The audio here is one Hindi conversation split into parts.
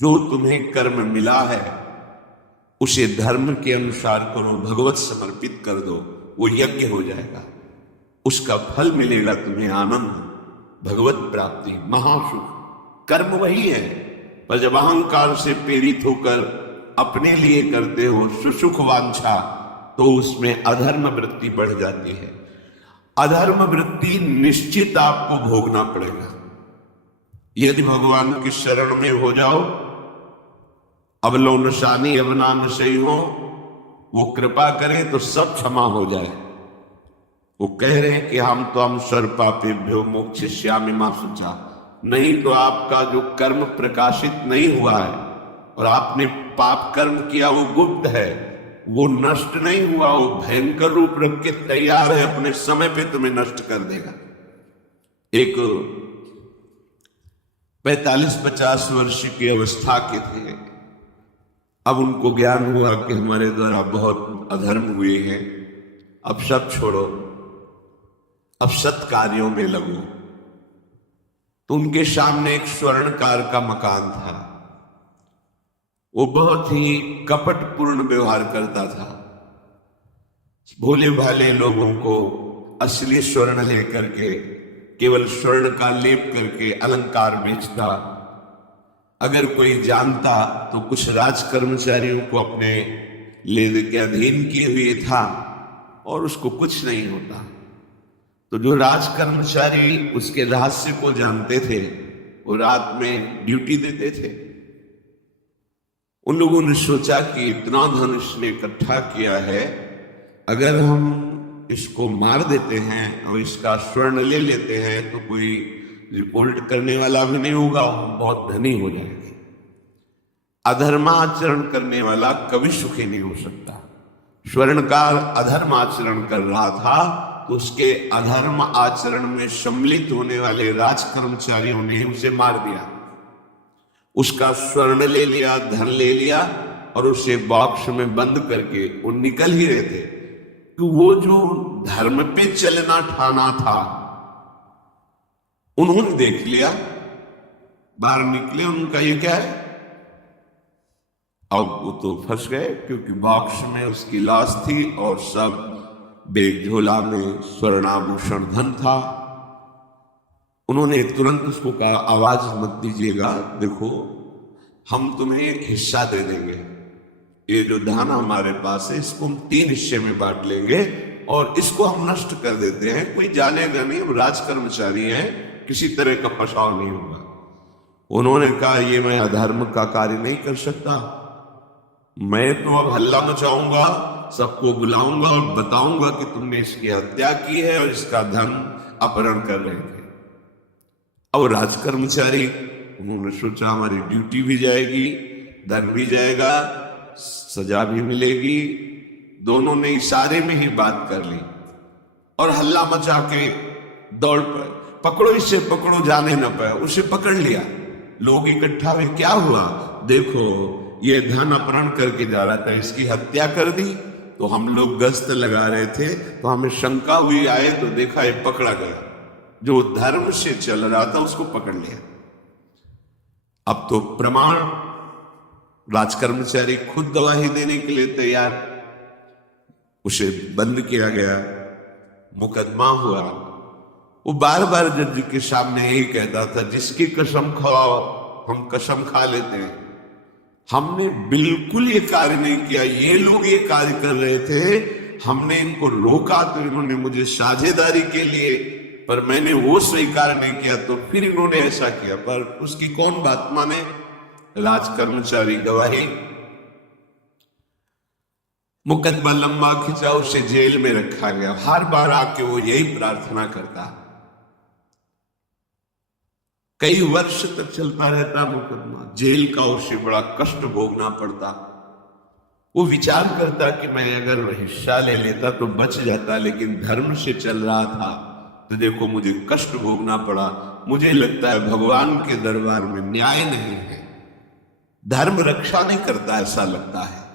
जो तुम्हें कर्म मिला है उसे धर्म के अनुसार करो, भगवत समर्पित कर दो, वो यज्ञ हो जाएगा, उसका फल मिलेगा तुम्हें, आनंद, भगवत प्राप्ति, महासुख। कर्म वही है, पर जब अहंकार से प्रेरित होकर अपने लिए करते हो सुसुख वांछा, तो उसमें अधर्म वृत्ति बढ़ जाती है। अधर्म वृत्ति निश्चित आपको भोगना पड़ेगा। यदि भगवान की शरण में हो जाओ, अवलो नशानी अवना नशई हो, वो कृपा करें तो सब क्षमा हो जाए। वो कह रहे हैं कि हम तो हम सर्वपापेभ्यो मोक्षयिष्यामि मा शुचा, नहीं तो आपका जो कर्म प्रकाशित नहीं हुआ है और आपने पाप कर्म किया वो गुप्त है, वो नष्ट नहीं हुआ, वो भयंकर रूप रख के तैयार है, अपने समय पे तुम्हें नष्ट कर देगा। एक 45-50 वर्ष की अवस्था के थे, अब उनको ज्ञान हुआ कि हमारे द्वारा बहुत अधर्म हुए हैं, अब सब छोड़ो, अब सत् कार्यों में लगो। तो उनके सामने एक स्वर्णकार का मकान था। वो बहुत ही कपटपूर्ण व्यवहार करता था, भोले भाले लोगों को असली स्वर्ण लेकर के केवल स्वर्ण का लेप करके अलंकार बेचता। अगर कोई जानता तो कुछ राज कर्मचारियों को अपने लेने के अधीन किए हुए था और उसको कुछ नहीं होता। तो जो राज कर्मचारी उसके रहस्य को जानते थे वो रात में ड्यूटी देते थे। उन लोगों ने सोचा कि इतना धन इसने इकट्ठा किया है, अगर हम इसको मार देते हैं और इसका स्वर्ण ले लेते हैं तो कोई रिपोर्ट करने वाला भी नहीं होगा, हम बहुत धनी हो जाएंगे। अधर्माचरण करने वाला कभी सुखी नहीं हो सकता। स्वर्णकार अधर्माचरण कर रहा था तो उसके अधर्म आचरण में सम्मिलित होने वाले राज कर्मचारियों ने उसे मार दिया, उसका स्वर्ण ले लिया, धन ले लिया और उसे बॉक्स में बंद करके वो निकल ही रहे थे कि वो जो धर्म पे चलना ठाना था उन्होंने देख लिया। बाहर निकले, उनका ये क्या है, अब वो तो फंस गए क्योंकि बॉक्स में उसकी लाश थी और सब बैग झोला में स्वर्णाभूषण धन था। उन्होंने तुरंत उसको कहा, आवाज मत दीजिएगा, देखो हम तुम्हें हिस्सा दे देंगे, ये जो धन हमारे पास है इसको हम 3 हिस्से में बांट लेंगे और इसको हम नष्ट कर देते हैं, कोई जानेगा नहीं, हम राज कर्मचारी हैं, किसी तरह का फसाव नहीं होगा। उन्होंने कहा, ये मैं अधर्म का कार्य नहीं कर सकता, मैं तो अब हल्ला मचाऊंगा, सबको बुलाऊंगा और बताऊंगा कि तुमने इसकी हत्या की है और इसका धन अपहरण कर रहे थे। अब राज कर्मचारी, उन्होंने सोचा हमारी ड्यूटी भी जाएगी, धन भी जाएगा, सजा भी मिलेगी। दोनों ने इशारे में ही बात कर ली और हल्ला मचा के दौड़ पर, पकड़ो इसे, पकड़ो, जाने न पाए। उसे पकड़ लिया, लोग इकट्ठा हुए, क्या हुआ, देखो ये धन अपहरण करके जा रहा था, इसकी हत्या कर दी। तो हम लोग गश्त लगा रहे थे तो हमें शंका हुई, आए तो देखा ये पकड़ा गया, जो धर्म से चल रहा था उसको पकड़ लिया। अब तो प्रमाण, राज कर्मचारी खुद गवाही देने के लिए तैयार, उसे बंद किया गया, मुकदमा हुआ। वो बार बार जज के सामने यही कहता था, जिसकी कसम खाओ हम कसम खा लेते हैं, हमने बिल्कुल ये कार्य नहीं किया, ये लोग ये कार्य कर रहे थे, हमने इनको रोका तो इन्होंने मुझे साझेदारी के लिए, पर मैंने वो स्वीकार नहीं किया तो फिर इन्होंने ऐसा किया। पर उसकी कौन बात माने, राज कर्मचारी गवाही। मुकदमा लंबा खिंचा, उसे जेल में रखा गया। हर बार आके वो यही प्रार्थना करता, कई वर्ष तक चलता रहता मुकदमा, जेल का उसे बड़ा कष्ट भोगना पड़ता। वो विचार करता कि मैं अगर हिस्सा ले लेता तो बच जाता, लेकिन धर्म से चल रहा था तो देखो मुझे कष्ट भोगना पड़ा। मुझे लगता है भगवान के दरबार में न्याय नहीं है, धर्म रक्षा नहीं करता, ऐसा लगता है।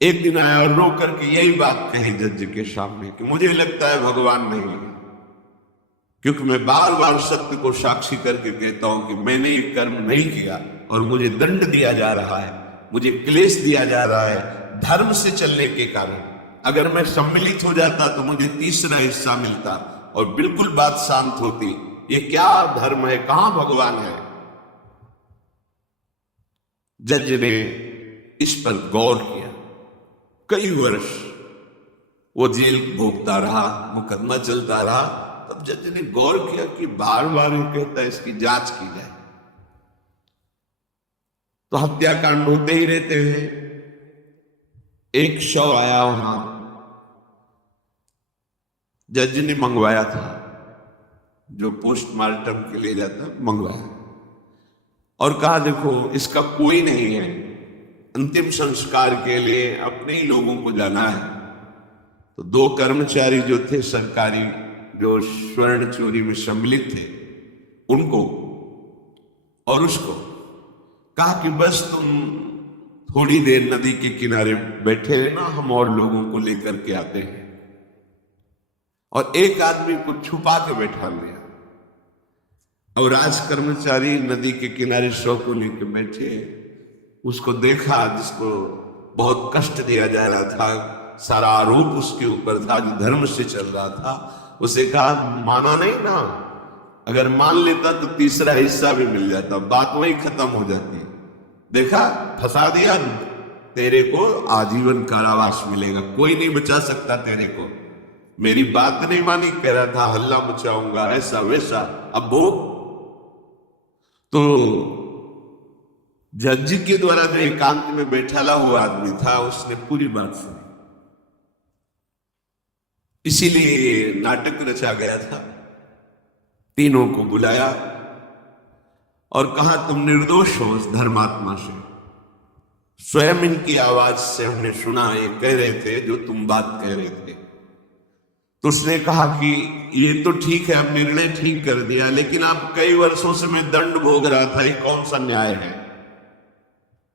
एक दिन आया और रो करके यही बात कही जज के सामने कि मुझे लगता है भगवान नहीं है, क्योंकि मैं बार बार सत्य को साक्षी करके कहता हूं कि मैंने ये कर्म नहीं किया और मुझे दंड दिया जा रहा है, मुझे क्लेश दिया जा रहा है धर्म से चलने के कारण। अगर मैं सम्मिलित हो जाता तो मुझे तीसरा हिस्सा मिलता और बिल्कुल बात शांत होती। ये क्या धर्म है, कहां भगवान है? जज ने इस पर गौर किया। कई वर्ष वो जेल भोगता रहा, मुकदमा चलता रहा। तब जज ने गौर किया कि बार बार ये कहता है इसकी जांच की जाए, तो हत्याकांड होते ही रहते हैं। एक शव आया वहां, जज ने मंगवाया था, जो पोस्टमार्टम के लिए जाता मंगवाया और कहा देखो इसका कोई नहीं है, अंतिम संस्कार के लिए अपने ही लोगों को जाना है। तो दो कर्मचारी जो थे सरकारी, जो स्वर्ण चोरी में सम्मिलित थे, उनको और उसको कहा कि बस तुम थोड़ी देर नदी के किनारे बैठे रहना, हम और लोगों को लेकर के आते हैं। और एक आदमी को छुपा के बैठा लिया और राज कर्मचारी नदी के किनारे शव को लेकर बैठे। उसको देखा जिसको बहुत कष्ट दिया जा रहा था, सारा आरोप उसके ऊपर था, जो धर्म से चल रहा था। उसे कहा माना नहीं ना, अगर मान लेता तो तीसरा हिस्सा भी मिल जाता, बात वही खत्म हो जाती। देखा, फंसा दिया, तेरे को आजीवन कारावास मिलेगा, कोई नहीं बचा सकता तेरे को। मेरी बात नहीं मानी, कह रहा था हल्ला मचाऊंगा, ऐसा वैसा। अब वो तो जज के द्वारा जो एकांत में बैठा हुआ आदमी था, उसने पूरी बात सुनी। इसीलिए नाटक रचा गया था। तीनों को बुलाया और कहा तुम निर्दोष हो उस धर्मात्मा से। स्वयं इनकी आवाज से हमने सुना, ये कह रहे थे जो तुम बात कह रहे थे। तो उसने कहा कि ये तो ठीक है, अब निर्णय ठीक कर दिया, लेकिन आप कई वर्षों से मैं दंड भोग रहा था, ये कौन सा न्याय है?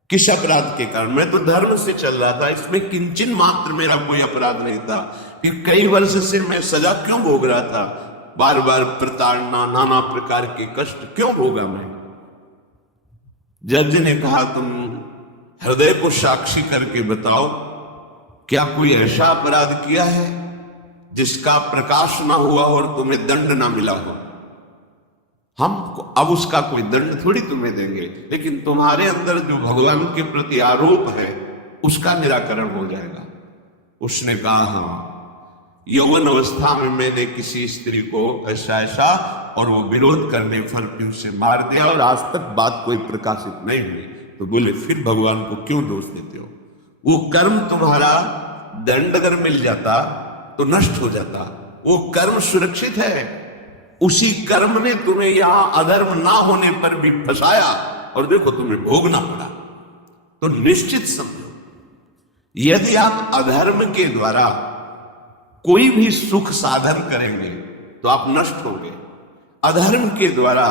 किस अपराध के कारण? मैं तो धर्म से चल रहा था, इसमें किंचन मात्र मेरा कोई अपराध नहीं था कि कई वर्ष से मैं सजा क्यों भोग रहा था? बार बार प्रताड़ना, नाना प्रकार के कष्ट क्यों भोगा मैं? जज ने कहा तुम हृदय को साक्षी करके बताओ, क्या कोई ऐसा अपराध किया है जिसका प्रकाश ना हुआ और तुम्हें दंड ना मिला हो? हम अब उसका कोई दंड थोड़ी तुम्हें देंगे, लेकिन तुम्हारे अंदर जो भगवान के प्रति आरोप है उसका निराकरण हो जाएगा। उसने कहा हाँ, यौवन अवस्था में मैंने किसी स्त्री को ऐसा ऐसा, और वो विरोध करने फल पे उसे मार दिया और आज तक बात कोई प्रकाशित नहीं हुई। तो बोले फिर भगवान को क्यों दोष देते हो? वो कर्म तुम्हारा दंड अगर मिल जाता तो नष्ट हो जाता, वो कर्म सुरक्षित है। उसी कर्म ने तुम्हें यहां अधर्म ना होने पर भी फंसाया और देखो तुम्हें भोगना पड़ा। तो निश्चित समझो, यदि आप अधर्म के द्वारा कोई भी सुख साधन करेंगे तो आप नष्ट होंगे। अधर्म के द्वारा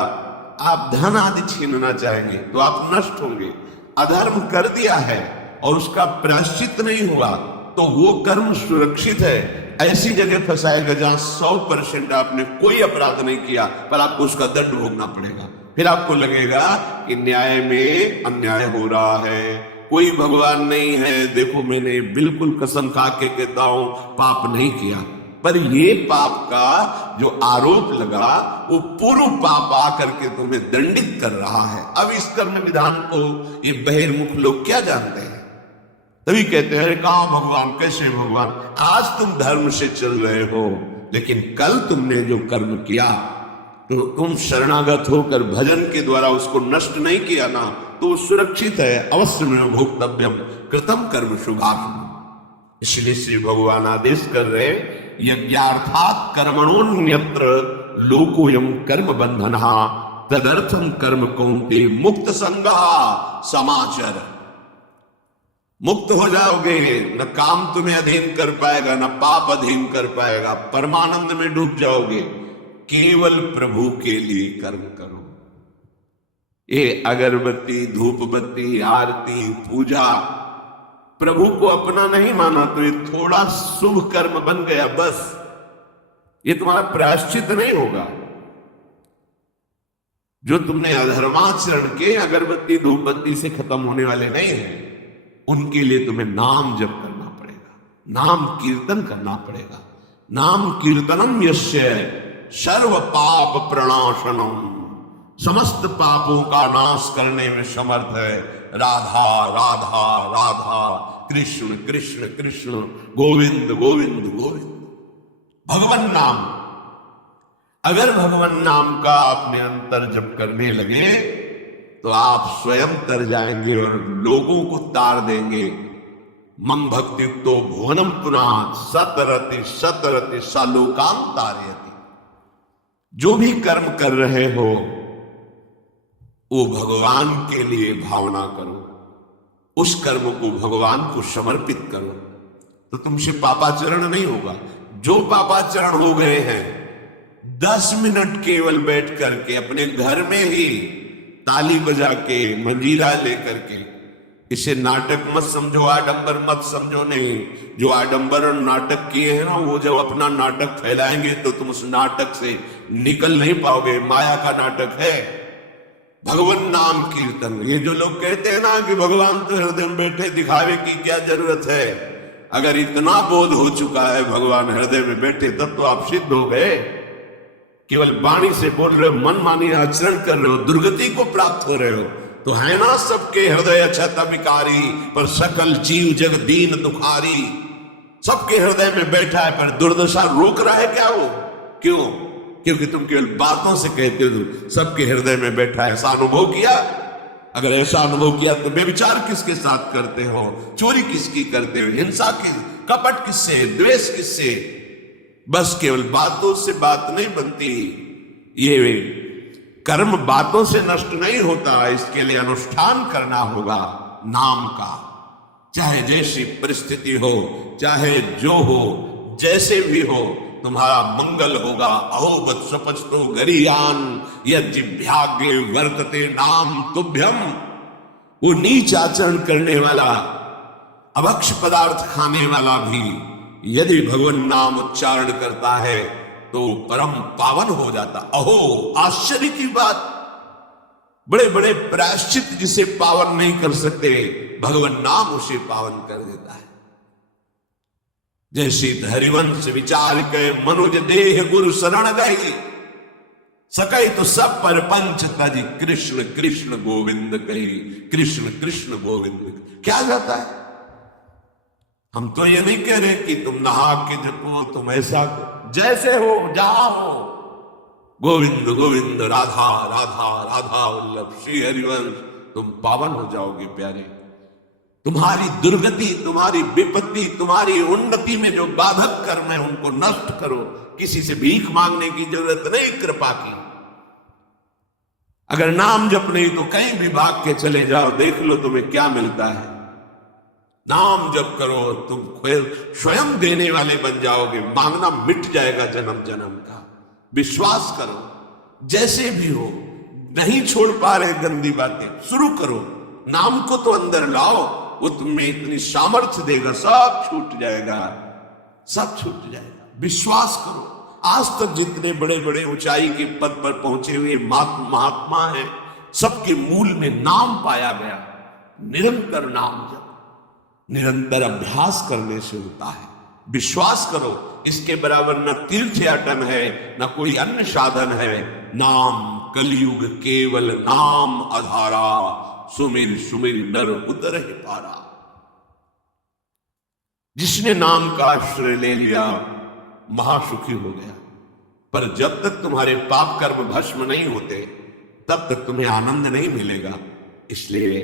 आप धन आदि छीनना चाहेंगे तो आप नष्ट होंगे। अधर्म कर दिया है और उसका प्रायश्चित नहीं हुआ तो वो कर्म सुरक्षित है। ऐसी जगह फंसाएगा जहां 100% आपने कोई अपराध नहीं किया पर आपको उसका दंड भोगना पड़ेगा। फिर आपको लगेगा कि न्याय में अन्याय हो रहा है, कोई भगवान नहीं है। देखो मैंने बिल्कुल कसम खा के कहता हूं पाप नहीं किया, पर ये पाप का जो आरोप लगा वो पूर्व पाप आकर के तुम्हें दंडित कर रहा है। अब इस कर्म विधान को ये बहिर्मुख लोग क्या जानते हैं? तभी कहते हैं कहां भगवान, कैसे भगवान? आज तुम धर्म से चल रहे हो, लेकिन कल तुमने जो कर्म किया तो तुम शरणागत होकर भजन के द्वारा उसको नष्ट नहीं किया ना, तो सुरक्षित है। अवश्य में भोक्तव्यम कृतम कर्म शुभाशुभम। इसलिए श्री भगवान आदेश कर रहे यज्ञार्थात् कर्मणोन्यत्र लोकोयम कर्म बंधनः तदर्थम कर्म कौन्ते मुक्त संगा समाचर। मुक्त हो जाओगे, न काम तुम्हें अधीन कर पाएगा, न पाप अधीन कर पाएगा, परमानंद में डूब जाओगे। केवल प्रभु के लिए कर्म करो। ये अगरबत्ती, धूप बत्ती, आरती, पूजा, प्रभु को अपना नहीं माना तो ये थोड़ा शुभ कर्म बन गया, बस ये तुम्हारा प्रायश्चित नहीं होगा। जो तुमने अधर्माचरण के अगरबत्ती धूपबत्ती से खत्म होने वाले नहीं है, उनके लिए तुम्हें नाम जप करना पड़ेगा, नाम कीर्तन करना पड़ेगा। नाम कीर्तनम यस्य सर्व पाप प्रणाशनम, समस्त पापों का नाश करने में समर्थ है। राधा राधा राधा, कृष्ण कृष्ण कृष्ण, गोविंद गोविंद गोविंद। भगवान नाम, अगर भगवान नाम का आपने अंतर जप करने लगे तो आप स्वयं तर जाएंगे और लोगों को तार देंगे। मम भक्ति तो भुवनम पुनाथ सतरति सतरति सलोकाम तारयति। जो भी कर्म कर रहे हो वो भगवान के लिए भावना करो, उस कर्म को भगवान को समर्पित करो, तो तुमसे पापाचरण नहीं होगा। जो पापाचरण हो गए हैं 10 मिनट केवल बैठ करके अपने घर में ही ताली बजा के मंजीरा लेकर के, इसे नाटक मत समझो, आडंबर मत समझो। नहीं, जो आडंबर और नाटक किए हैं ना, वो जब अपना नाटक फैलाएंगे तो तुम उस नाटक से निकल नहीं पाओगे। माया का नाटक है। भगवान नाम कीर्तन, ये जो लोग कहते हैं ना कि भगवान तो हृदय में बैठे, दिखावे की क्या जरूरत है। अगर इतना बोध हो चुका है भगवान हृदय में बैठे, तब तो आप सिद्ध हो गए। केवल वाणी से बोल रहे हो, मन मानी आचरण कर रहे हो, दुर्गति को प्राप्त हो रहे हो, तो है ना सबके हृदय अछत विकारी, पर सकल जीव जग दीन दुखारी। सबके हृदय में बैठा है, पर दुर्दशा रोक रहा है क्या वो? क्यों? क्योंकि तुम केवल बातों से कहते हो सबके हृदय में बैठा है। ऐसा अनुभव किया? अगर ऐसा अनुभव किया तो बेविचार किसके साथ करते हो, चोरी किसकी करते हो, हिंसा की, कपट किससे, द्वेष किससे? बस केवल बातों से बात नहीं बनती। ये कर्म बातों से नष्ट नहीं होता, इसके लिए अनुष्ठान करना होगा नाम का। चाहे जैसी परिस्थिति हो, चाहे जो हो, जैसे भी हो, तुम्हारा मंगल होगा। अहोबत स्वपचतो गरीयान यज्जिभ्याग्रे वर्तते नाम तुभ्यम। वो नीच आचरण करने वाला, अभक्ष पदार्थ खाने वाला भी यदि भगवान नाम उच्चारण करता है तो परम पावन हो जाता। अहो, आश्चर्य की बात, बड़े बड़े प्रायश्चित जिसे पावन नहीं कर सकते, भगवान नाम उसे पावन कर देता है। जैसे हरिवंश विचार के मनुज देह गुरु शरण गई, सकई तो सब पर पंच तजी, कृष्ण कृष्ण गोविंद कही, कृष्ण कृष्ण गोविंद। क्या जाता है? हम तो ये नहीं कह रहे कि तुम नहा के जपो, तुम ऐसा जैसे हो जहां हो, गोविंद गोविंद राधा राधा राधा वल्लभ श्री हरिवंश, तुम पावन हो जाओगे प्यारे। तुम्हारी दुर्गति, तुम्हारी विपत्ति, तुम्हारी उन्नति में जो बाधक कर्म है उनको नष्ट करो। किसी से भीख मांगने की जरूरत नहीं, कृपा की। अगर नाम जप नहीं तो कहीं भी भाग के चले जाओ, देख लो तुम्हें क्या मिलता है। नाम जप करो, तुम स्वयं देने वाले बन जाओगे, मांगना मिट जाएगा जन्म जन्म का। विश्वास करो, जैसे भी हो। नहीं छोड़ पा रहे गंदी बातें, शुरू करो, नाम को तो अंदर लाओ, वो तुम्हें इतनी सामर्थ्य देगा, सब छूट जाएगा, सब छूट जाएगा। विश्वास करो। आज तक जितने बड़े बड़े ऊंचाई के पद पर पहुंचे हुए महात्मा हैं, सबके मूल में नाम पाया गया। निरंतर नाम जप, निरंतर अभ्यास करने से होता है। विश्वास करो, इसके बराबर न तीर्थयाटन है, न कोई अन्य साधन है। नाम कलयुग केवल नाम आधारा, सुमिर सुमिर नर उतर पारा। जिसने नाम का आश्रय ले लिया महासुखी हो गया। पर जब तक तुम्हारे पाप कर्म भस्म नहीं होते, तब तक तुम्हें आनंद नहीं मिलेगा। इसलिए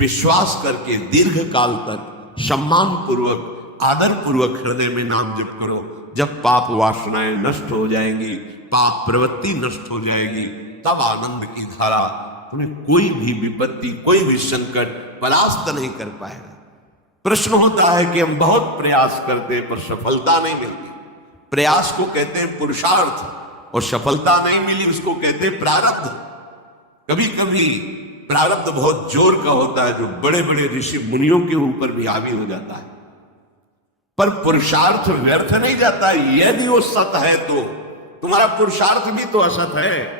विश्वास करके दीर्घ काल तक सम्मान पूर्वक, आदर पूर्वक हृदय में नाम जप करो। जब पाप वासनाएं नष्ट हो जाएंगी, पाप प्रवृत्ति नष्ट हो जाएगी, तब आनंद की धारा तुम्हें कोई भी विपत्ति, कोई भी संकट परास्त नहीं कर पाएगा। प्रश्न होता है कि हम बहुत प्रयास करते हैं पर सफलता नहीं मिलती। प्रयास को कहते हैं पुरुषार्थ, और सफलता नहीं मिली उसको कहते हैं प्रारब्ध। कभी कभी प्रारब्ध बहुत जोर का होता है, जो बड़े बड़े ऋषि मुनियों के ऊपर भी हावी हो जाता है। पर पुरुषार्थ व्यर्थ नहीं जाता। यदि वो सत है तो तुम्हारा पुरुषार्थ भी तो असत है।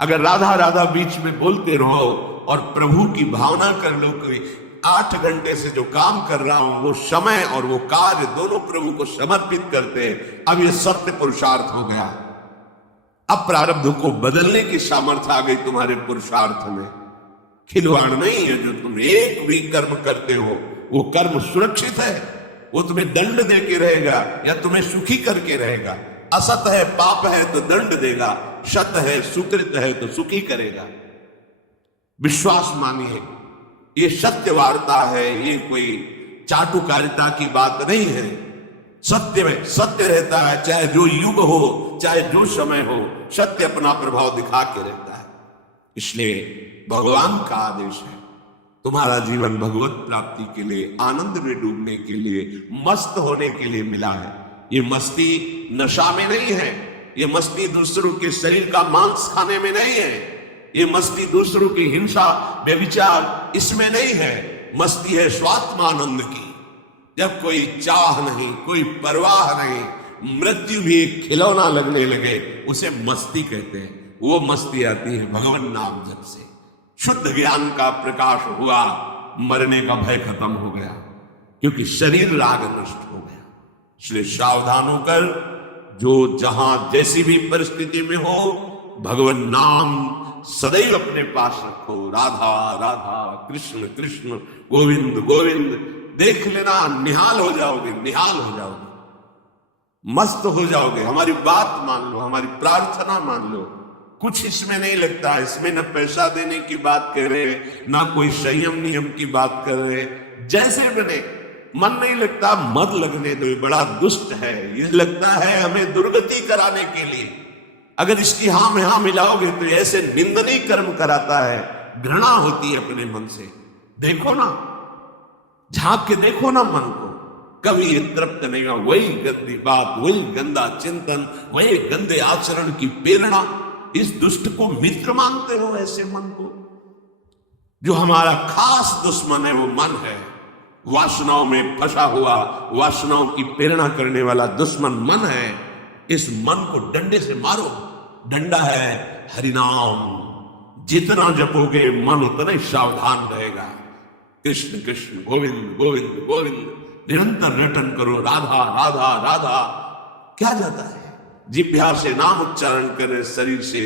अगर राधा राधा बीच में बोलते रहो और प्रभु की भावना कर लो कि 8 घंटे से जो काम कर रहा हूं वो समय और वो कार्य दोनों प्रभु को समर्पित करते हैं, अब ये सत्य पुरुषार्थ हो गया। अब प्रारब्ध को बदलने की सामर्थ्य आ गई तुम्हारे पुरुषार्थ में। खिलवाड़ नहीं है जो तुम एक भी कर्म करते हो वो कर्म सुरक्षित है, वो तुम्हें दंड दे के रहेगा या तुम्हें सुखी करके रहेगा। असत है पाप है तो दंड देगा, सत है सुकृत है तो सुखी करेगा। विश्वास मानिए, ये सत्य वार्ता है, ये कोई चाटुकारिता की बात नहीं है। सत्य में सत्य रहता है, चाहे जो युग हो चाहे जो समय हो, सत्य अपना प्रभाव दिखा के रहता है। इसलिए भगवान का आदेश है तुम्हारा जीवन भगवत प्राप्ति के लिए, आनंद में डूबने के लिए, मस्त होने के लिए मिला है। ये मस्ती नशा में नहीं है, ये मस्ती दूसरों के शरीर का मांस खाने में नहीं है, ये मस्ती दूसरों की हिंसा व्यभिचार इसमें नहीं है। मस्ती है स्वात्मानंद की, जब कोई चाह नहीं, कोई परवाह नहीं, मृत्यु भी एक खिलौना लगने लगे उसे मस्ती कहते हैं। वो मस्ती आती है भगवान नाम जप से। शुद्ध ज्ञान का प्रकाश हुआ, मरने का भय खत्म हो गया, क्योंकि शरीर राग नष्ट हो गया। इसलिए सावधान होकर जो जहां जैसी भी परिस्थिति में हो भगवान नाम सदैव अपने पास रखो। राधा राधा कृष्ण कृष्ण गोविंद गोविंद, देख लेना, निहाल हो जाओगे, निहाल हो जाओगे, मस्त हो जाओगे। हमारी बात मान लो, हमारी प्रार्थना मान लो, कुछ इसमें नहीं लगता। इसमें न पैसा देने की बात कर रहे, ना कोई संयम नियम की बात कर रहे, जैसे बने मन नहीं लगता, मत लगने दो, बड़ा दुष्ट है। ये लगता है हमें दुर्गति कराने के लिए। अगर इसकी हाँ में हाँ मिलाओगे तो ऐसे निंदनीय कर्म कराता है, घृणा होती है अपने मन से। देखो ना, झांक के देखो ना मन को, कभी ये तृप्त नहीं होगा। वही गंदी बात, वही गंदा चिंतन, वही गंदे आचरण की प्रेरणा। इस दुष्ट को मित्र मानते हो ऐसे मन को? जो हमारा खास दुश्मन है वो मन है, वासनाओं में फंसा हुआ, वासनाओं की प्रेरणा करने वाला दुश्मन मन है। इस मन को डंडे से मारो। डंडा है हरिनाम, जितना जपोगे मन उतना ही सावधान रहेगा। कृष्ण कृष्ण गोविंद गोविंद गोविंद निरंतर रटन करो, राधा राधा राधा। क्या जाता है? जिह्वा से नाम उच्चारण कर रहे, शरीर से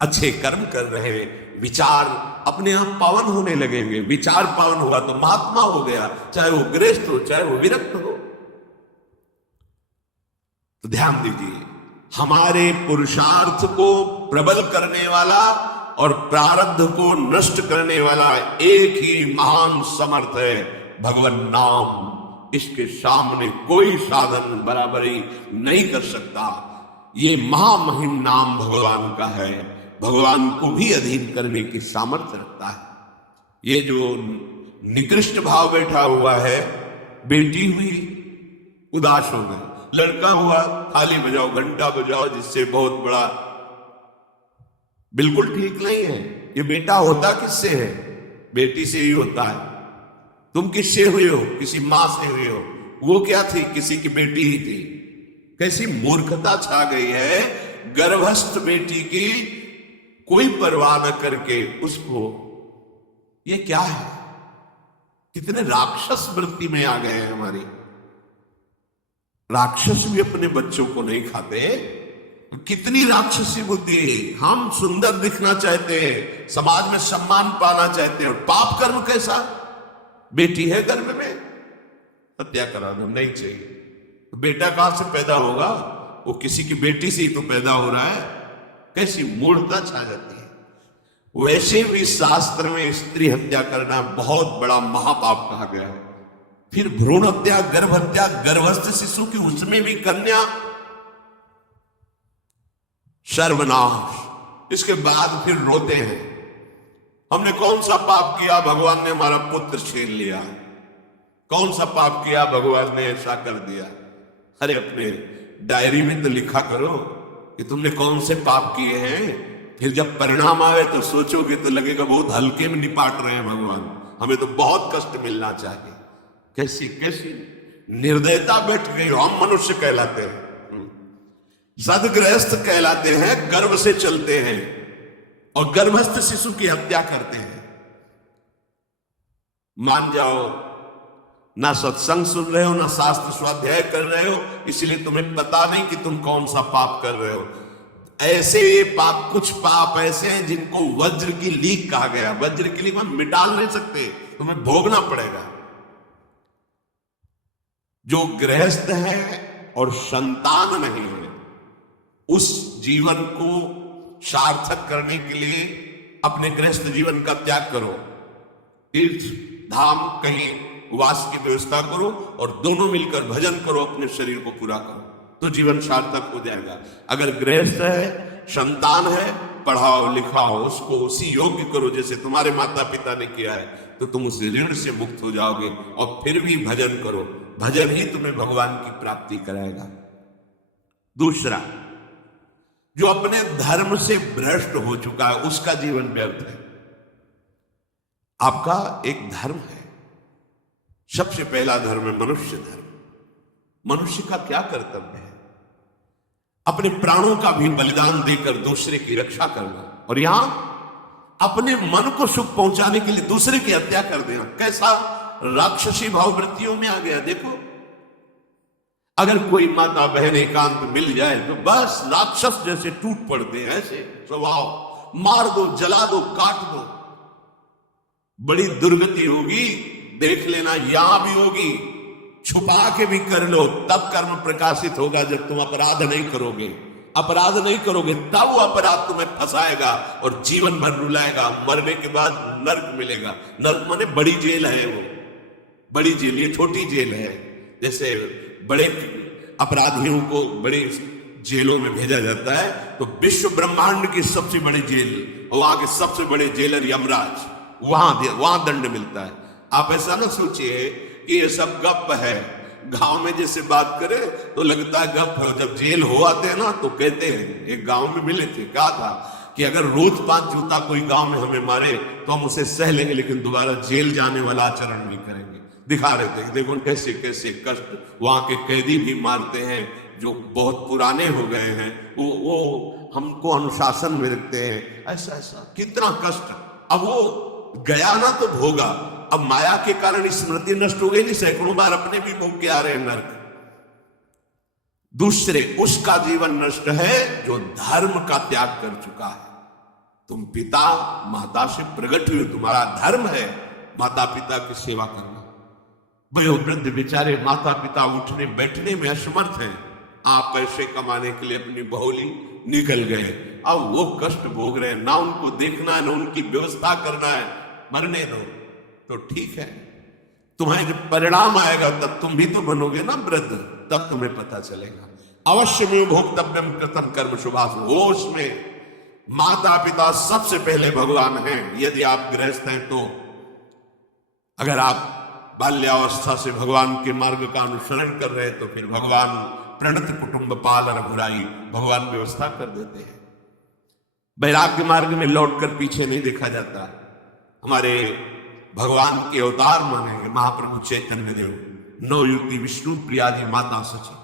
अच्छे कर्म कर रहे, विचार अपने आप पावन होने लगेंगे। विचार पावन हुआ तो महात्मा हो गया, चाहे वो गृहस्थ हो चाहे वो विरक्त हो। तो ध्यान दीजिए, हमारे पुरुषार्थ को प्रबल करने वाला और प्रारब्ध को नष्ट करने वाला एक ही महान समर्थ है, भगवान नाम। इसके सामने कोई साधन बराबरी नहीं कर सकता। ये महामहिम नाम भगवान का है, भगवान को भी अधीन करने की सामर्थ्य रखता है। ये जो निकृष्ट भाव बैठा हुआ है, बेटी हुई उदास हो गए, लड़का हुआ थाली बजाओ, घंटा बजाओ, जिससे बहुत बड़ा, बिल्कुल ठीक नहीं है। ये बेटा होता किससे है? बेटी से ही होता है। तुम किससे हुए हो? किसी मां से हुए हो। वो क्या थी? किसी की बेटी ही थी। कैसी मूर्खता छा गई है, गर्भस्थ बेटी की कोई परवाह न करके उसको, ये क्या है? कितने राक्षस वृत्ति में आ गए हैं हमारी। राक्षस भी अपने बच्चों को नहीं खाते। कितनी राक्षसी बुद्धि। हम सुंदर दिखना चाहते हैं, समाज में सम्मान पाना चाहते हैं, और पाप कर्म कैसा? बेटी है गर्भ में, हत्या कराना नहीं चाहिए। तो बेटा कहां से पैदा होगा? वो किसी की बेटी से ही तो पैदा हो रहा है। कैसी मूर्खता छा जाती है। वैसे भी शास्त्र में स्त्री हत्या करना बहुत बड़ा महापाप कहा गया है। फिर भ्रूण हत्या, गर्भ हत्या, गर्भस्थ शिशु की, उसमें भी कन्या, सर्वनाश। इसके बाद फिर रोते हैं, हमने कौन सा पाप किया, भगवान ने हमारा पुत्र छीन लिया। कौन सा पाप किया, भगवान ने ऐसा कर दिया। अरे अपने डायरी में तो लिखा करो कि तुमने कौन से पाप किए हैं। फिर जब परिणाम आए तो सोचोगे तो लगेगा बहुत हल्के में निपाट रहे हैं भगवान, हमें तो बहुत कष्ट मिलना चाहिए। कैसी कैसी निर्दयता बैठ गई। हम मनुष्य कहलाते हैं, सदगृहस्थ कहलाते हैं, गर्व से चलते हैं। और गर्भस्थ शिशु की हत्या करते हैं। मान जाओ, ना सत्संग सुन रहे हो, ना शास्त्र स्वाध्याय कर रहे हो, इसलिए तुम्हें पता नहीं कि तुम कौन सा पाप कर रहे हो। ऐसे ये पाप, कुछ पाप ऐसे हैं जिनको वज्र की लीक कहा गया। वज्र की लीक में मिटा नहीं सकते, तुम्हें भोगना पड़ेगा। जो गृहस्थ है और संतान नहीं है, उस जीवन को सार्थक करने के लिए अपने गृहस्थ जीवन का त्याग करो, तीर्थ धाम कहीं वास की व्यवस्था करो और दोनों मिलकर भजन करो, अपने शरीर को पूरा करो, तो जीवन सार्थक हो जाएगा। अगर गृहस्थ है, संतान है, पढ़ाओ लिखाओ, उसको उसी योग्य करो जैसे तुम्हारे माता पिता ने किया है, तो तुम उस ऋण से मुक्त हो जाओगे। और फिर भी भजन करो, भजन ही तुम्हें भगवान की प्राप्ति कराएगा। दूसरा, जो अपने धर्म से भ्रष्ट हो चुका है, उसका जीवन व्यर्थ है। आपका एक धर्म है, सबसे पहला धर्म है मनुष्य धर्म। मनुष्य का क्या कर्तव्य है? अपने प्राणों का भी बलिदान देकर दूसरे की रक्षा करना, और यहां अपने मन को सुख पहुंचाने के लिए दूसरे की हत्या कर देना। कैसा राक्षसी भाव वृत्तियों में आ गया। देखो, अगर कोई माता बहन एकांत मिल जाए तो बस राक्षस जैसे टूट पड़ते हैं, ऐसे स्वभाव, मार दो, जला दो, काट दो। बड़ी दुर्गति होगी, देख लेना, यहां भी होगी। छुपा के भी कर लो, तब कर्म प्रकाशित होगा। जब तुम अपराध नहीं करोगे, अपराध नहीं करोगे, तब वो अपराध तुम्हें फंसाएगा और जीवन भर रुलाएगा। मरने के बाद नर्क मिलेगा। नर्क माने बड़ी जेल है, वो बड़ी जेल, ये छोटी जेल है। जैसे बड़े अपराधियों को बड़ी जेलों में भेजा जाता है, तो विश्व ब्रह्मांड की सबसे बड़ी जेल, वहां के सबसे बड़े जेलर यमराज, वहां दंड मिलता है। आप ऐसा ना सोचिए कि ये सब गप है। गांव में जैसे बात करे तो लगता है गप है, जब जेल हो आते हैं ना तो कहते हैं। एक गांव में मिले थे, कहा था कि अगर रोज 5 जूता कोई गांव में हमें मारे तो हम उसे सह लेंगे, लेकिन दोबारा जेल जाने वाला आचरण नहीं करेंगे। दिखा रहे थे, देखो कैसे कैसे कष्ट वहां के कैदी भी मारते हैं जो बहुत पुराने हो गए हैं। वो हमको अनुशासन में रखते हैं, ऐसा ऐसा कितना कष्ट। अब वो गया ना तो भोगा, अब माया के कारण स्मृति नष्ट हो गई नहीं, सैकड़ों बार अपने भी भोग के आ रहे हैं नर्क। दूसरे, उसका जीवन नष्ट है जो धर्म का त्याग कर चुका है। तुम पिता माता से प्रकट हुए, तुम्हारा धर्म है माता पिता की सेवा करना। वयोवृद्ध बेचारे माता पिता उठने बैठने में असमर्थ हैं, आप पैसे कमाने के लिए अपनी बहुली निकल गए। अब वो कष्ट भोग रहे हैं, ना उनको देखना है ना उनकी व्यवस्था करना है। मरने दो तो ठीक है, तुम्हारे जब परिणाम आएगा तब तुम भी तो बनोगे ना वृद्ध, तब तुम्हें पता चलेगा। अवश्य में भोक्तव्यम कृतम कर्म शुभास, होश में माता पिता सबसे पहले भगवान हैं। यदि आप गृहस्थ हैं तो, अगर आप बाल्यावस्था से भगवान के मार्ग का अनुसरण कर रहे हैं तो फिर भगवान प्रणत कुटुंब पाल रघुराई, भगवान व्यवस्था कर देते हैं। वैराग्य मार्ग में लौटकर पीछे नहीं देखा जाता। हमारे भगवान के अवतार मानेंगे महाप्रभु चैतन्य देव, 9 युक्ति विष्णु प्रियादि माता सची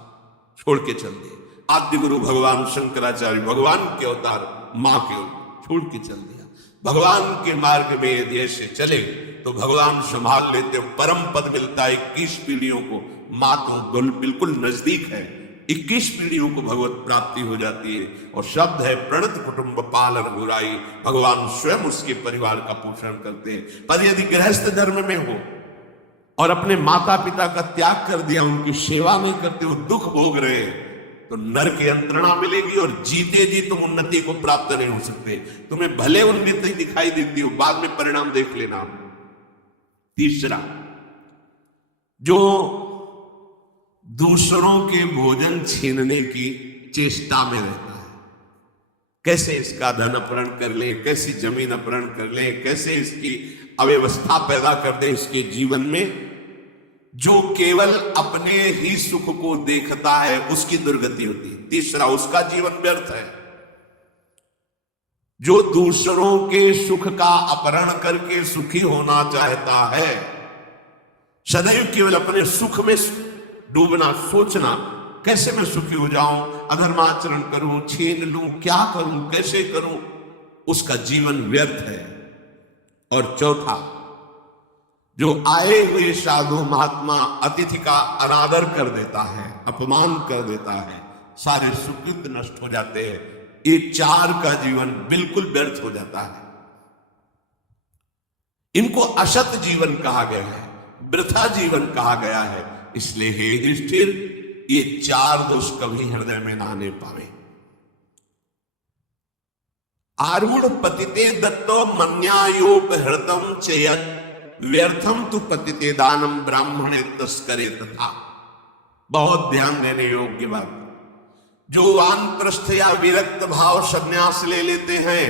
छोड़ के चल दिए। आद्य गुरु भगवान शंकराचार्य भगवान के अवतार मां के छोड़ के चल दिया। भगवान के मार्ग में यदि ऐसे चले तो भगवान संभाल लेते, परम पद मिलता है 21 पीढ़ियों को। मां तो बिल्कुल नजदीक है, 21 पीढ़ियों को भगवत प्राप्ति हो जाती है। और शब्द है प्रणत कुटुंब पाल रघुराई, भगवान स्वयं उसके परिवार का पोषण करते हैं। पर यदि गृहस्थ धर्म में हो और अपने माता पिता का त्याग कर दिया, उनकी सेवा नहीं करते, वो दुख भोग रहे हैं, तो नरक यंत्रणा मिलेगी और जीते जी तुम उन्नति को प्राप्त नहीं हो सकते। तुम्हें भले उन्नति दिखाई देती हो, बाद में परिणाम देख लेना। तीसरा, जो दूसरों के भोजन छीनने की चेष्टा में रहता है, कैसे इसका धन अपहरण कर ले, कैसी जमीन अपहरण कर ले, कैसे इसकी अव्यवस्था पैदा कर दे इसके जीवन में, जो केवल अपने ही सुख को देखता है उसकी दुर्गति होती है। तीसरा, उसका जीवन व्यर्थ है। जो दूसरों के सुख का अपहरण करके सुखी होना चाहता है, सदैव केवल अपने सुख में डूबना, सोचना कैसे मैं सुखी हो जाऊं, अधर्माचरण करूं, छीन लूं, क्या करूं, कैसे करूं, उसका जीवन व्यर्थ है। और चौथा, जो आए हुए साधु महात्मा अतिथि का अनादर कर देता है, अपमान कर देता है, सारे सुकृत नष्ट हो जाते हैं। ये 4 का जीवन बिल्कुल व्यर्थ हो जाता है। इनको असत जीवन कहा गया है, वृथा जीवन कहा गया है। इसलिए हे युधिष्ठिर, ये 4 दोष कभी हृदय में ना आने पावे। आरूढ़ पतिते दत्तो मन्यायोपहृतम चेयत व्यर्थम तु पतिते दानम ब्राह्मणे तस्करे तथा। बहुत ध्यान देने योग्य बात। जो वानप्रस्थ या विरक्त भाव संन्यास ले लेते हैं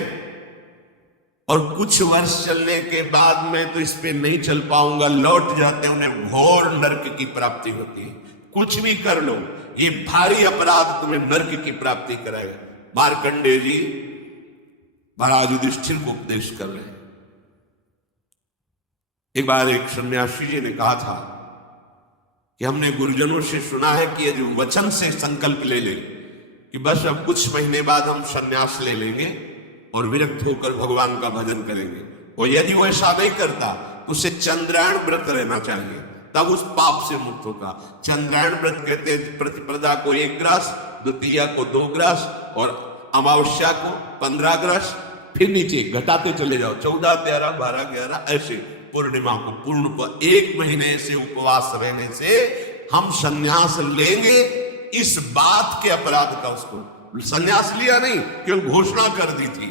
और कुछ वर्ष चलने के बाद मैं तो इस पे नहीं चल पाऊंगा, लौट जाते हैं, उन्हें घोर नरक की प्राप्ति होती है। कुछ भी कर लो, ये भारी अपराध तुम्हें नरक की प्राप्ति कराएगा। मार्कंडेय जी महाराज युधिष्ठिर को उपदेश कर रहे हैं। एक बार एक सन्यासी जी ने कहा था कि हमने गुरुजनों से सुना है कि यदि वचन से संकल्प ले ले कि बस अब कुछ महीने बाद हम सन्यास ले लेंगे और विरक्त होकर भगवान का भजन करेंगे, और यदि वो ऐसा नहीं करता तो उसे चंद्रायण व्रत रहना चाहिए, तब उस पाप से मुक्त होगा। चंद्रायण व्रत कहते हैं प्रतिपदा को 1 ग्रास, द्वितीया को 2 ग्रास और अमावस्या को 15 ग्रास, फिर नीचे घटाते चले जाओ, 14, 13, 12, 11 ऐसे पूर्णिमा को पूर्ण पर 1 महीने से उपवास रहने से हम सन्यास लेंगे। इस बात के अपराध का उसको सन्यास लिया नहीं, केवल घोषणा कर दी थी।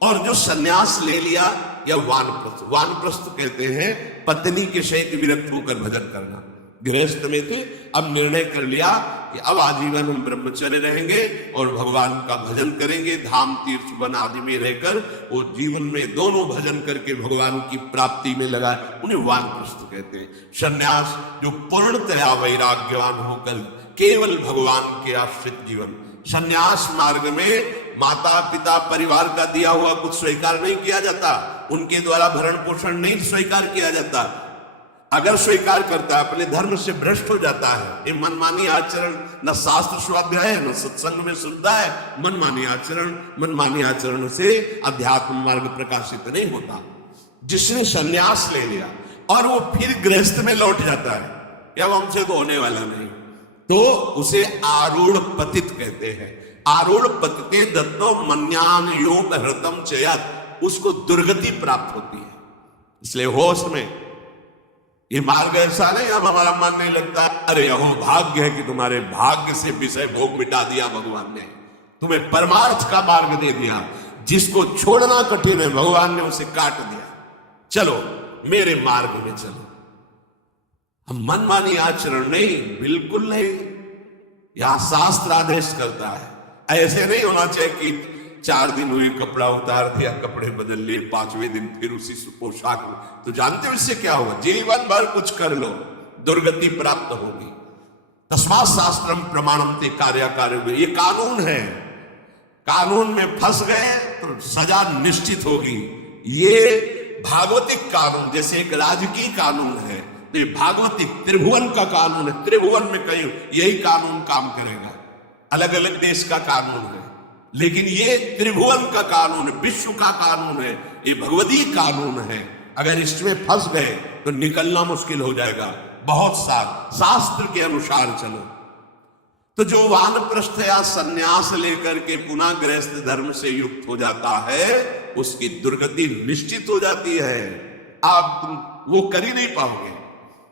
और जो सन्यास ले लिया या वानप्रस्थ, वानप्रस्थ कहते हैं पत्नी के सहित विरक्त होकर भजन करना। गृहस्थ में थे, अब निर्णय कर लिया कि अब आजीवन हम ब्रह्मचर्य रहेंगे और भगवान का भजन करेंगे। धाम तीर्थ वन आदि में रहकर वो जीवन में दोनों भजन करके भगवान की प्राप्ति में लगा, उन्हें वानप्रस्थ कहते हैं। सन्यास जो पूर्णतया वैराग्यवान होकर केवल भगवान के आश्रित जीवन। सन्यास मार्ग में माता पिता परिवार का दिया हुआ कुछ स्वीकार नहीं किया जाता, उनके द्वारा भरण पोषण नहीं स्वीकार किया जाता। अगर स्वीकार करता है अपने धर्म से भ्रष्ट हो जाता है। ये मनमानी आचरण, न शास्त्र स्वाध्याय है न सत्संग में सुनता है। मनमानी आचरण से अध्यात्म मार्ग प्रकाशित नहीं होता। जिसने सन्यास ले लिया और वो फिर गृहस्थ में लौट जाता है, या वो हमसे तो होने वाला नहीं, तो उसे आरूढ़ पतित कहते हैं। आरूढ़ पतिते दत्तो मन्यान योग हृतम चयत, उसको दुर्गति प्राप्त होती है। इसलिए होश में ये मार्ग ऐसा नहीं, अब हमारा मन नहीं लगता, अरे अहो भाग्य है कि तुम्हारे भाग्य से विषय भोग मिटा दिया भगवान ने, तुम्हें परमार्थ का मार्ग दे दिया। जिसको छोड़ना कठिन है भगवान ने उसे काट दिया। चलो मेरे मार्ग में चलो। हम मनमानी आचरण नहीं, बिल्कुल नहीं। यहां शास्त्र आदेश करता है। ऐसे नहीं होना चाहिए कि 4 दिन हुई कपड़ा उतार दिया, कपड़े बदल लिए, 5वें दिन फिर उसी पोशाक में। तो जानते हो इससे क्या होगा? जीवन भर कुछ कर लो, दुर्गति प्राप्त होगी। तस्मात् शास्त्रम प्रमाणम ते कार्य, ये कानून है। कानून में फंस गए तो सजा निश्चित होगी। ये भागवतिक कानून, जैसे एक राजकीय कानून है, तो ये भागवतिक त्रिभुवन का कानून है। त्रिभुवन में कहीं यही कानून काम करेगा। अलग अलग देश का कानून है, लेकिन ये त्रिभुवन का कानून है, विश्व का कानून है, ये भगवदीय कानून है। अगर इसमें फंस गए तो निकलना मुश्किल हो जाएगा। बहुत शास्त्र के अनुसार चलो। तो जो वानप्रस्थ या सन्यास लेकर के पुनः गृहस्थ धर्म से युक्त हो जाता है, उसकी दुर्गति निश्चित हो जाती है। आप तुम वो कर ही नहीं पाओगे।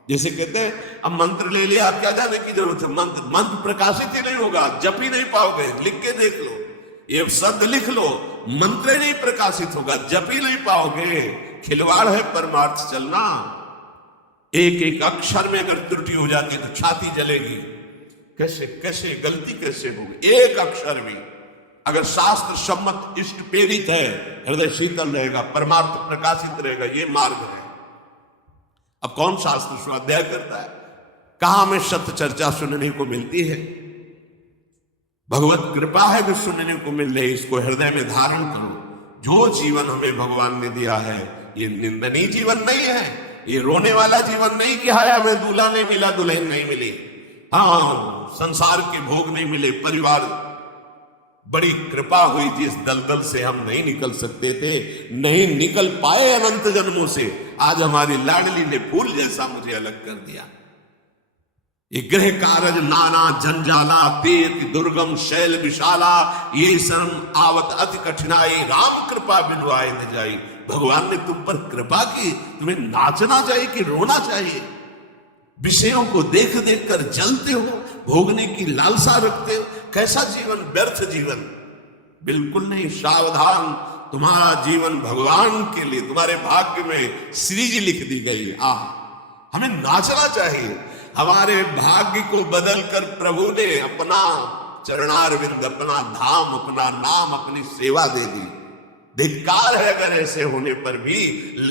जैसे कहते हैं अब मंत्र ले लिया, आप क्या जाने की जरूरत है? मंत्र प्रकाशित ही नहीं होगा, जप ही नहीं पाओगे। लिख के देख लो, ये शब्द लिख लो, मंत्र नहीं प्रकाशित होगा, जप ही नहीं पाओगे। खिलवाड़ है परमार्थ चलना। एक एक अक्षर में अगर त्रुटि हो जाती है तो छाती जलेगी। कैसे कैसे गलती कैसे होगी? एक अक्षर भी अगर शास्त्र सम्मत इष्ट प्रेरित है, हृदय शीतल रहेगा, परमार्थ प्रकाशित रहेगा। ये मार्ग है। अब कौन शास्त्र स्वाध्याय करता है? कहां में सत्य चर्चा सुनने को मिलती है? भगवत कृपा है जो सुनने को मिल रही, इसको हृदय में धारण करो। जो जीवन हमें भगवान ने दिया है, ये निंदनीय जीवन नहीं है, ये रोने वाला जीवन नहीं कि हाय हमें दूल्हा नहीं मिला, दुल्हन नहीं मिली, हाँ संसार के भोग नहीं मिले, परिवार बड़ी कृपा हुई जिस दलदल से हम नहीं निकल सकते थे, नहीं निकल पाए अनंत जन्मों से, आज हमारी लाडली ने फूल जैसा मुझे अलग कर दिया। ये गृह कारज नाना जंजाला, तेत दुर्गम शैल विशाला, ये शरण आवत अति कठिनाई, राम कृपा बिलवाए न जाई। भगवान ने तुम पर कृपा की, तुम्हें नाचना चाहिए कि रोना चाहिए? विषयों को देख देख कर जलते हो, भोगने की लालसा रखते हो, कैसा जीवन, व्यर्थ जीवन। बिल्कुल नहीं, सावधान, तुम्हारा जीवन भगवान के लिए, तुम्हारे भाग्य में सीरीज लिख दी गई। हमें नाचना चाहिए। हमारे भाग्य को बदलकर प्रभु ने अपना चरणारविंद, अपना धाम, अपना नाम, अपनी सेवा दे दी। धिक्कार है अगर ऐसे होने पर भी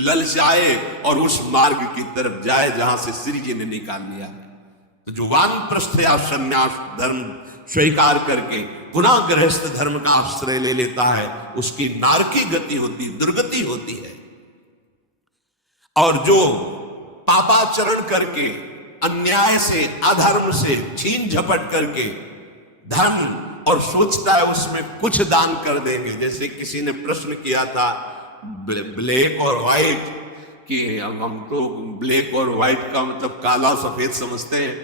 ललचाए और उस मार्ग की तरफ जाए जहां से श्री जी ने निकाल लिया। तो जो वानप्रस्थ या संन्यास धर्म स्वीकार करके पुनः गृहस्थ धर्म का आश्रय ले लेता है, उसकी नारकी गति होती, दुर्गति होती है। और जो पापाचरण करके, अन्याय से, अधर्म से छीन झपट करके धर्म और सोचता है उसमें कुछ दान कर देंगे। जैसे किसी ने प्रश्न किया था ब्लैक और व्हाइट, कि हम तो ब्लैक और व्हाइट का मतलब काला सफेद समझते हैं,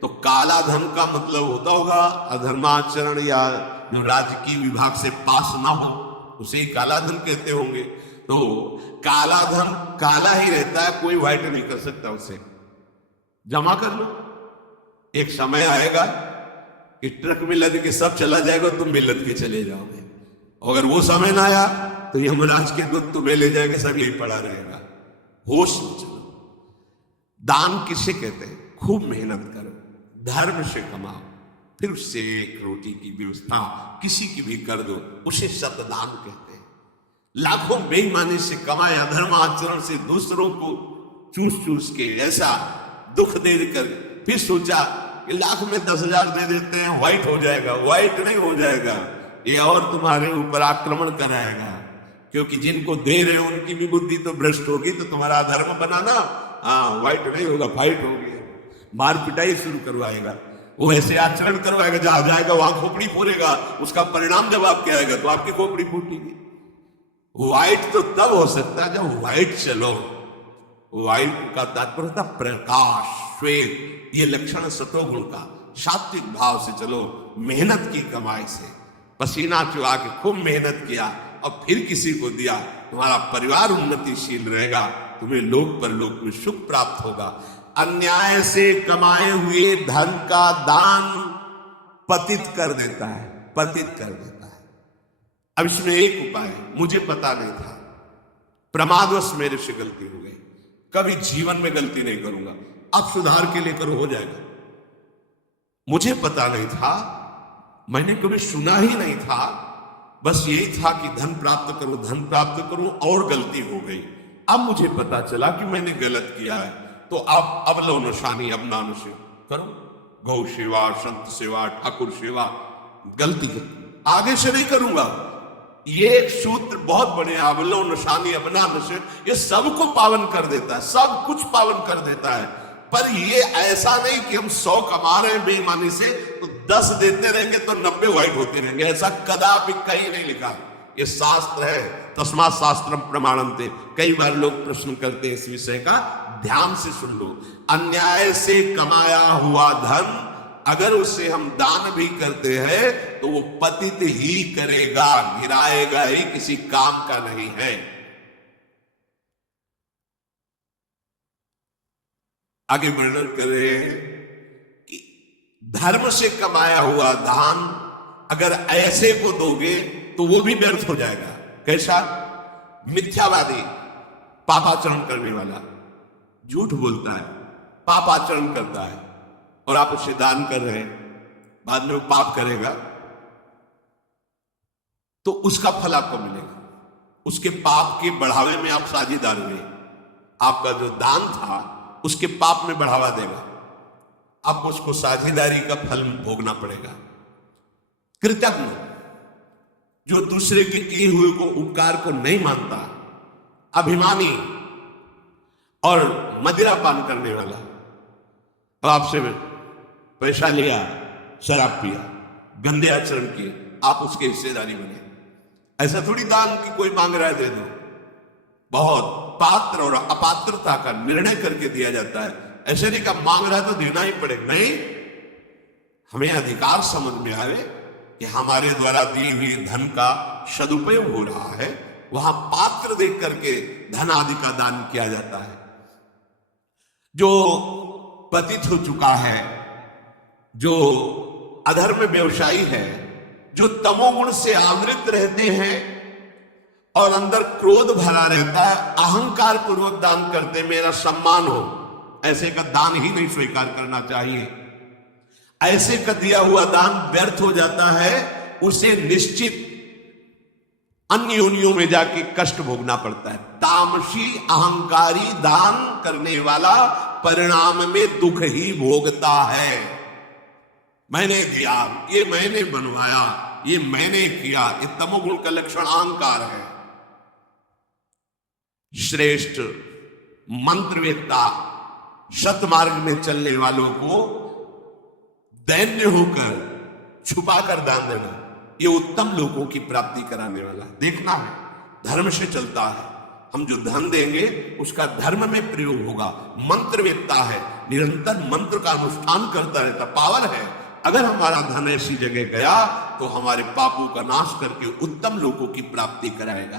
तो काला धन का मतलब होता होगा अधर्माचरण या जो राजकीय विभाग से पास ना हो, उसे ही काला धन कहते होंगे। तो काला धन काला ही रहता है, कोई व्हाइट नहीं कर सकता उसे। जमा कर लो, एक समय आएगा कि ट्रक में लद के सब चला जाएगा, तुम भी लद के चले जाओगे। अगर वो समय ना आया तो यमराज के दूत तुम्हें ले जाएंगे, सब यही पड़ा रहेगा। होश में चलो। दान किसे कहते हैं? खूब मेहनत करो, धर्म से कमाओ, फिर उससे एक रोटी की व्यवस्था किसी की भी कर दो, उसे शतदान कहते हैं। लाखों बेईमानी से कमाए, अधर्म आचरण से दूसरों को चूस चूस के ऐसा दुख दे देकर फिर सोचा कि लाख में 10,000 दे देते हैं, व्हाइट हो जाएगा। व्हाइट नहीं हो जाएगा, ये और तुम्हारे ऊपर आक्रमण कराएगा। क्योंकि जिनको दे रहे हो उनकी भी बुद्धि तो भ्रष्ट होगी, तो तुम्हारा धर्म बनाना व्हाइट नहीं होगा, फाइट होगी। मार पिटाई शुरू करवाएगा, वो ऐसे आचरण करवाएगा, जहां जाएगा वहां खोपड़ी फोड़ेगा। उसका परिणाम जब आपके आएगा तो आपकी खोपड़ी फूटेगी। व्हाइट तो तब हो सकता है जब व्हाइट चलो। व्हाइट का तात्पर्य था प्रकाश, श्वेत, ये लक्षण सतोगुण का। सात्विक भाव से चलो, मेहनत की कमाई से, पसीना चुहा के खूब मेहनत किया और फिर किसी को दिया, तुम्हारा परिवार उन्नतिशील रहेगा, तुम्हें लोक परलोक में सुख प्राप्त होगा। अन्याय से कमाए हुए धन का दान पतित कर देता है, पतित कर देता है। अब इसमें एक उपाय है, मुझे पता नहीं था, प्रमादवश मेरे से गलती हो गई, कभी जीवन में गलती नहीं करूंगा, अब सुधार के लिए करो, हो जाएगा। मुझे पता नहीं था, मैंने कभी सुना ही नहीं था, बस यही था कि धन प्राप्त करो, धन प्राप्त करो, और गलती हो गई। अब मुझे पता चला कि मैंने गलत किया है, तो अब लो नशानी, अब नान से करो, गौ सेवा, संत सेवा, ठाकुर सेवा। गलती आगे से नहीं करूंगा। ये एक सूत्र बहुत बड़े, अवलो नशानी अपना नशे, ये सबको पावन कर देता है, सब कुछ पावन कर देता है। पर ये ऐसा नहीं कि हम 100 कमा रहे हैं बेईमानी से तो 10 देते रहेंगे तो 90 व्हाइट होते रहेंगे, ऐसा कदापि कहीं नहीं लिखा। ये शास्त्र है, तस्मात् शास्त्रम प्रमाणन्ते। कई बार लोग प्रश्न करते हैं इस विषय का, ध्यान से सुन लो। अन्याय से कमाया हुआ धन अगर उसे हम दान भी करते हैं तो वो पतित ही करेगा, गिराएगा ही, किसी काम का नहीं है। आगे वर्णन कर रहे हैं कि धर्म से कमाया हुआ दान अगर ऐसे को दोगे तो वो भी व्यर्थ हो जाएगा। कैसा? मिथ्यावादी, पापाचरण करने वाला, झूठ बोलता है, पापाचरण करता है, और आप उसे दान कर रहे हैं, बाद में वो पाप करेगा तो उसका फल आपको मिलेगा। उसके पाप के बढ़ावे में आप साझेदार हुए, आपका जो दान था उसके पाप में बढ़ावा देगा, आपको उसको साझेदारी का फल भोगना पड़ेगा। कृतज्ञ, जो दूसरे के किए हुए को उपकार को नहीं मानता, अभिमानी और मदिरा पान करने वाला, अब आपसे पैसा लिया, शराब पिया, गंदे आचरण किए, आप उसके हिस्सेदारी बने। ऐसा थोड़ी दान की कोई मांग रहा है दे दो, बहुत पात्र और अपात्रता का निर्णय करके दिया जाता है। ऐसे नहीं का मांग रहा है तो देना ही पड़ेगा, नहीं, हमें अधिकार समझ में आए कि हमारे द्वारा दी हुई धन का सदुपयोग हो रहा है, वहां पात्र देख करके धन आदि का दान किया जाता है। जो पतित हो चुका है, जो अधर्म व्यवसायी है, जो तमोगुण से आवृत रहते हैं और अंदर क्रोध भरा रहता है, अहंकार पूर्वक दान करते मेरा सम्मान हो, ऐसे का दान ही नहीं स्वीकार करना चाहिए। ऐसे का दिया हुआ दान व्यर्थ हो जाता है, उसे निश्चित अन्य योनियों में जाके कष्ट भोगना पड़ता है। तामसी अहंकारी दान करने वाला परिणाम में दुख ही भोगता है। मैंने दिया, ये मैंने बनवाया, ये मैंने किया, ये तमोगुण का लक्षण अहंकार है। श्रेष्ठ मंत्रवेत्ता सतमार्ग में चलने वालों को दैन्य होकर छुपाकर दान देना, ये उत्तम लोगों की प्राप्ति कराने वाला। देखना है, धर्म से चलता है, हम जो धन देंगे उसका धर्म में प्रयोग होगा। मंत्रवेत्ता है, निरंतर मंत्र का अनुष्ठान करता रहता, पावर है। अगर हमारा धन ऐसी जगह गया तो हमारे पापों का नाश करके उत्तम लोगों की प्राप्ति कराएगा।